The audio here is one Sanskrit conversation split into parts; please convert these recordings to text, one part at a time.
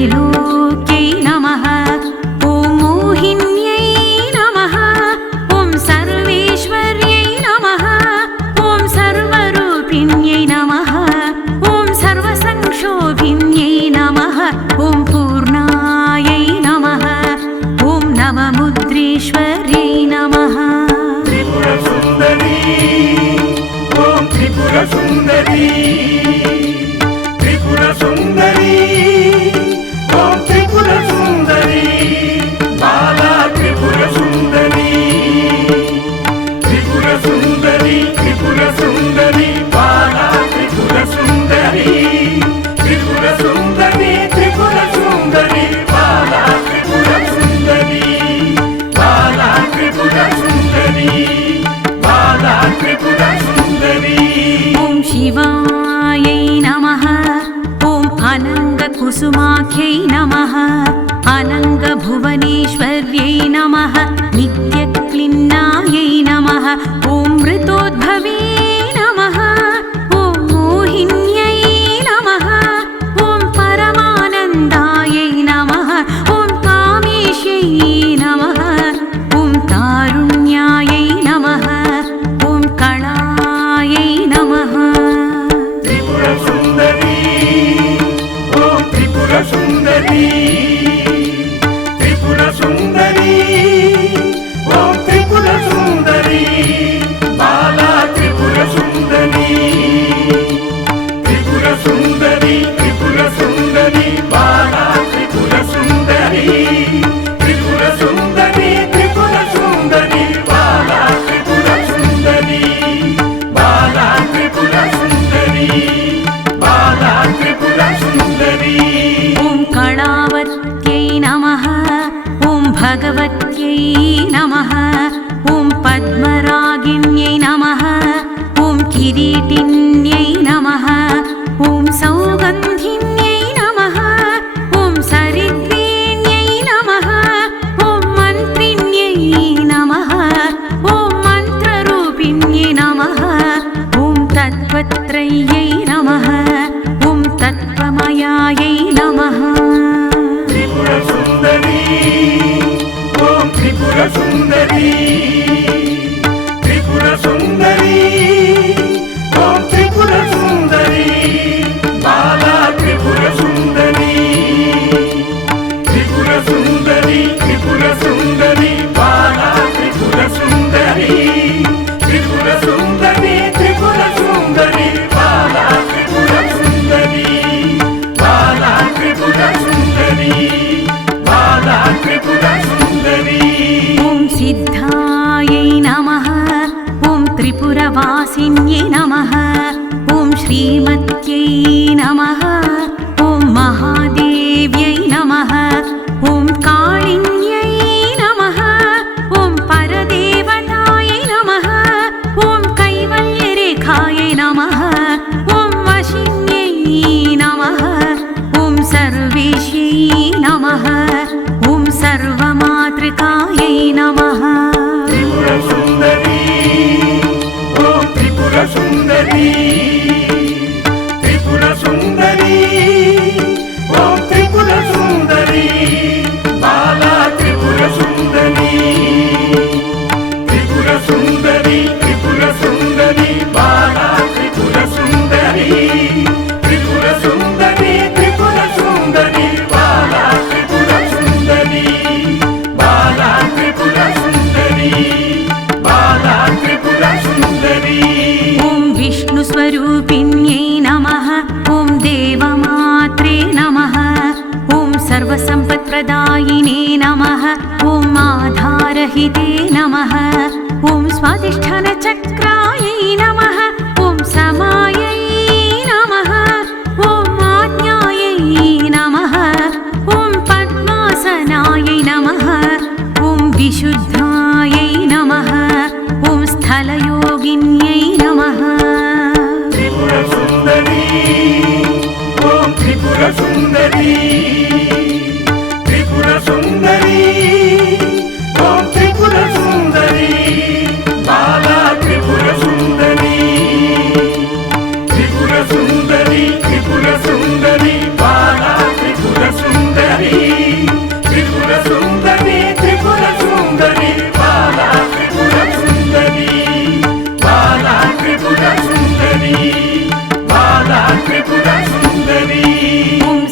ಬಾಗಿಲು किरीटिन्यै नमः ॐ सौगन्धिन्यै नमः ॐ सरिद्रीण्यै नमः ॐ मन्त्रिण्यै नमः ॐ मन्त्ररूपिण्यै नमः ॐ तत्त्वत्रय्यै नमः ॐ तत्त्वमयायै नमः त्रिपुरसुन्दरी ॐ त्रिपुरसुन्दरी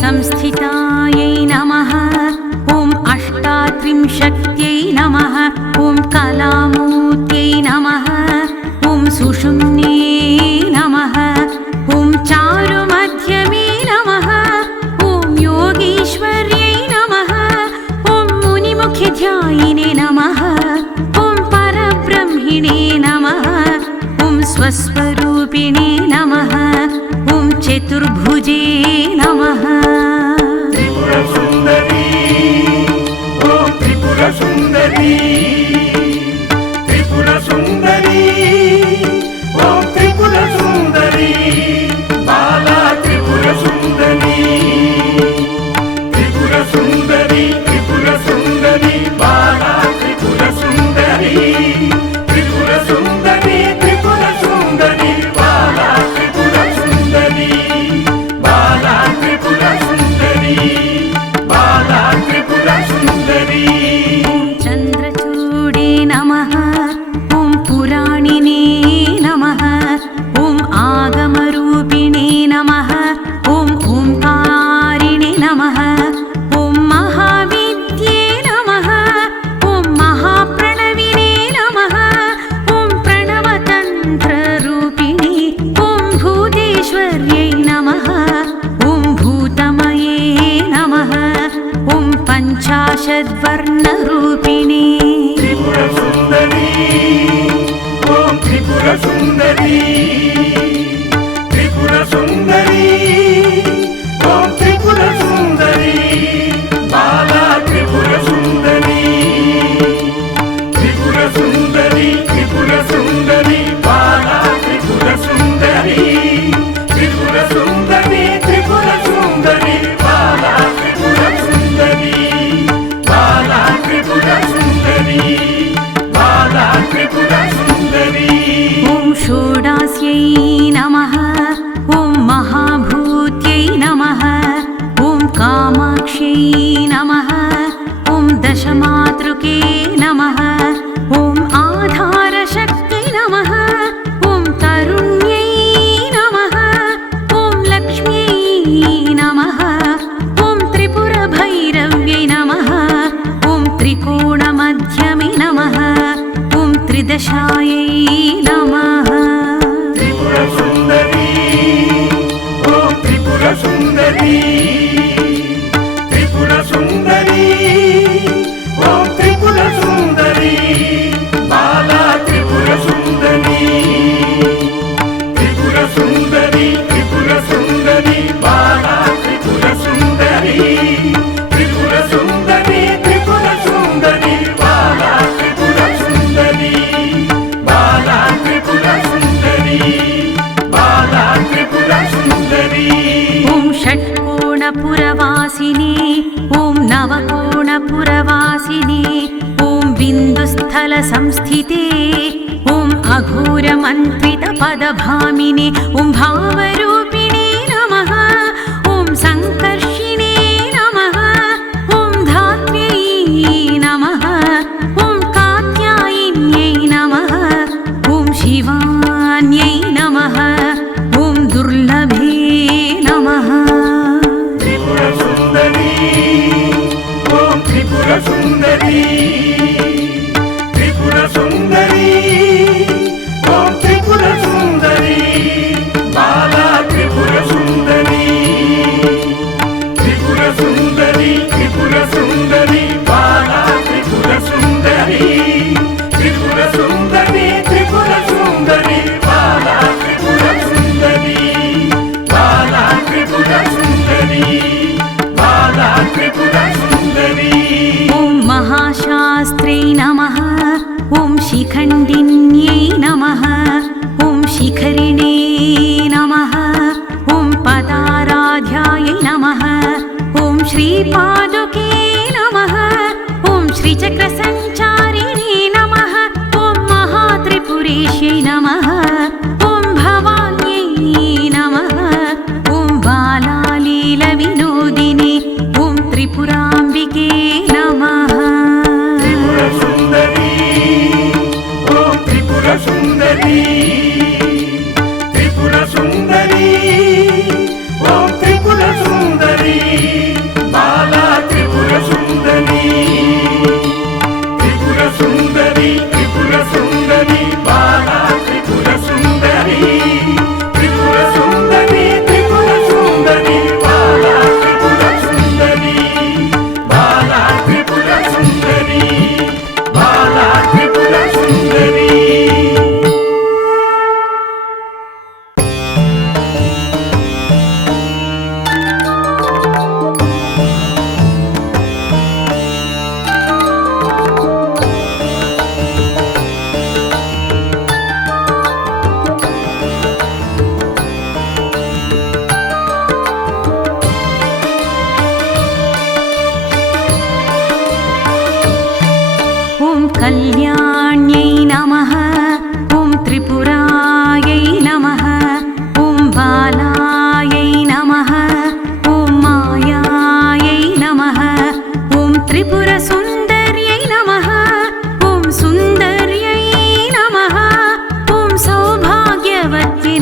संस्थितायै नमः। ॐ अष्टात्रिंशत्यै नमः। ॐ कलामूर्त्यै नमः। ॐ सुषुम्ने नमः। ॐ चारुमध्यमे नमः। ॐ योगीश्वर्यै नमः। ॐ मुनिमुखिध्यायिने नमः। ॐ परब्रह्मिणे नमः। ॐ स्वस्वरूपिणे नमः। ॐ चतुर्भुजे नमः। త్రిపుర సుందరి త్రిపుర సుందరి ఓ త్రిపుర సుందరి బాలా త్రిపుర సుందరి త్రిపుర సుందరి पञ्चाशद्वर्णरूपिणी त्रिपुरसुन्दरी ॐ त्रिपुरसुन्दरी त्रिपुरसुन्दरी ॐ त्रिपुरसुन्दरी बाला त्रिपुरसुन्दरी त्रिपुरसुन्दरी नमः। संस्थिते ॐ अघोरमन्त्रितपदभामिनि। ॐ भावरू linda. श्रीपादुके नमः। ॐ श्रीचक्रसञ्चारिणी नमः। ॐ महात्रिपुरेशे नमः। ॐ भवान्यै नमः। ॐ बालाविनोदिनि ॐ त्रिपुराम्बिके नमः। त्रिपुरसुन्दरी। ॐ त्रिपुरसुन्दरी। సుందరి త్రిపుర సుందరి బాలా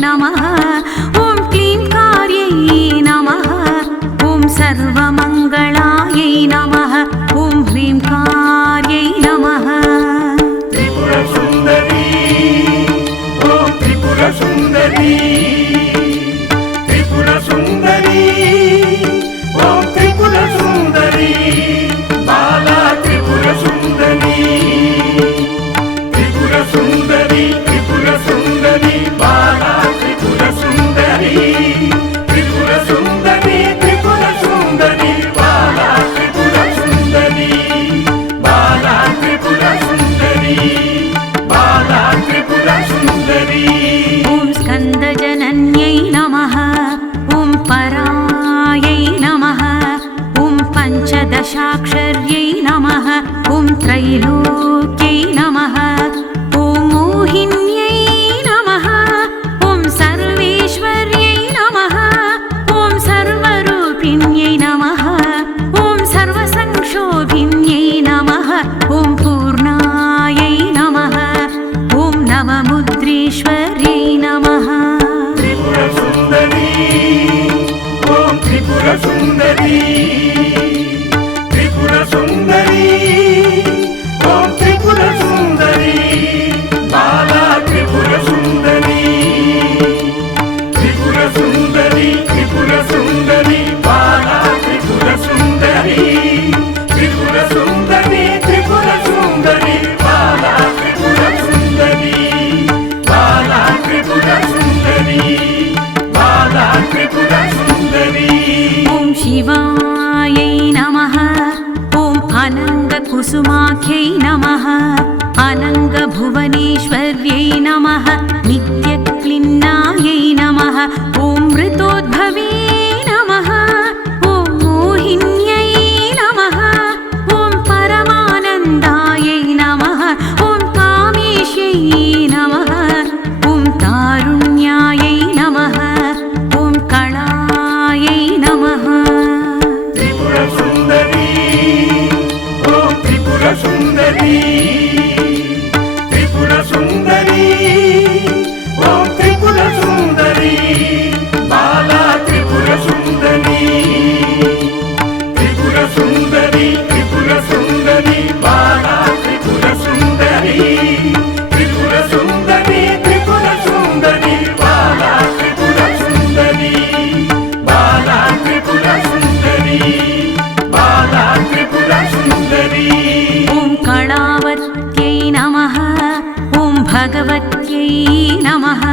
நாமா नमः। ॐ परायै नमः। ॐ पञ्चदशाक्षर्यै नमः। ॐ त्रैलो सुंदरी. भगवत्यै नमः।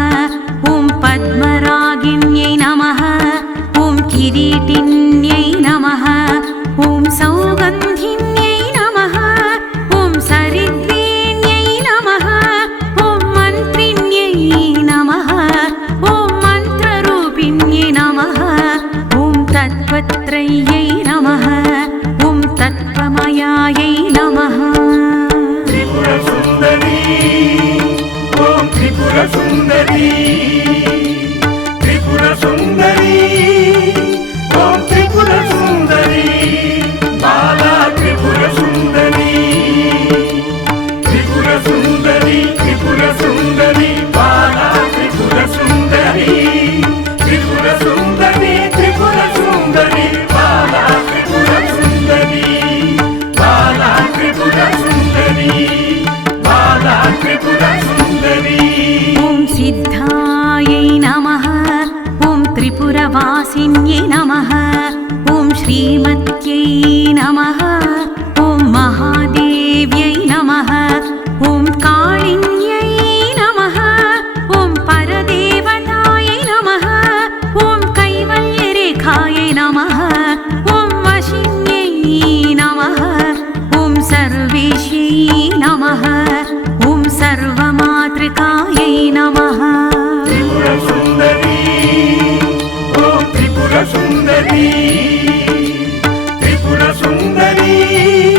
సుందరి త్రిపుర సుందరీ.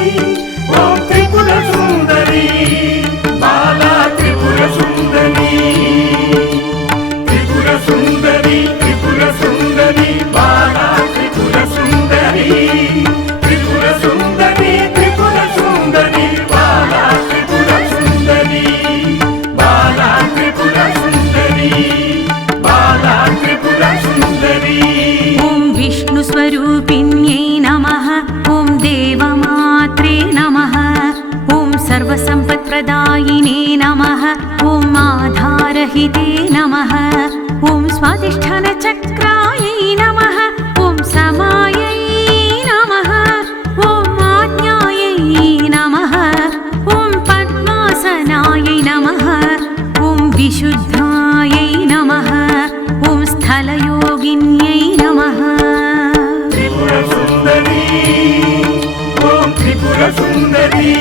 शुद्धायै नमः। ॐ स्थलयोगिन्यै नमः। त्रिपुरसुन्दरी ॐ त्रिपुरसुन्दरी।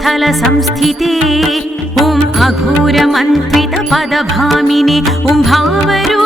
स्थलसंस्थिते ॐ अघोरमन्त्रितपदभामिनि। ॐ भावरू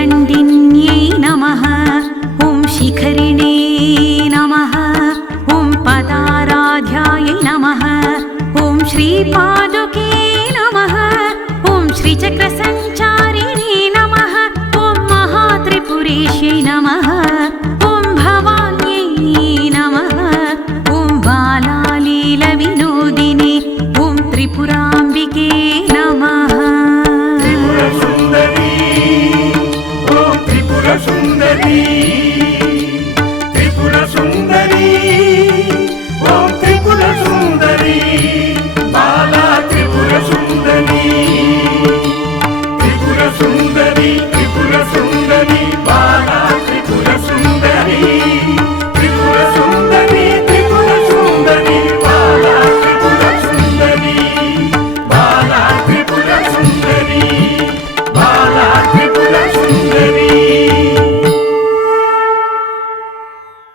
पण्डिन्यै नमः। ॐ शिखरिणे नमः। ॐ पदाराध्यायै नमः। ॐ श्रीपादुके नमः। ॐ श्रीचक्रसन्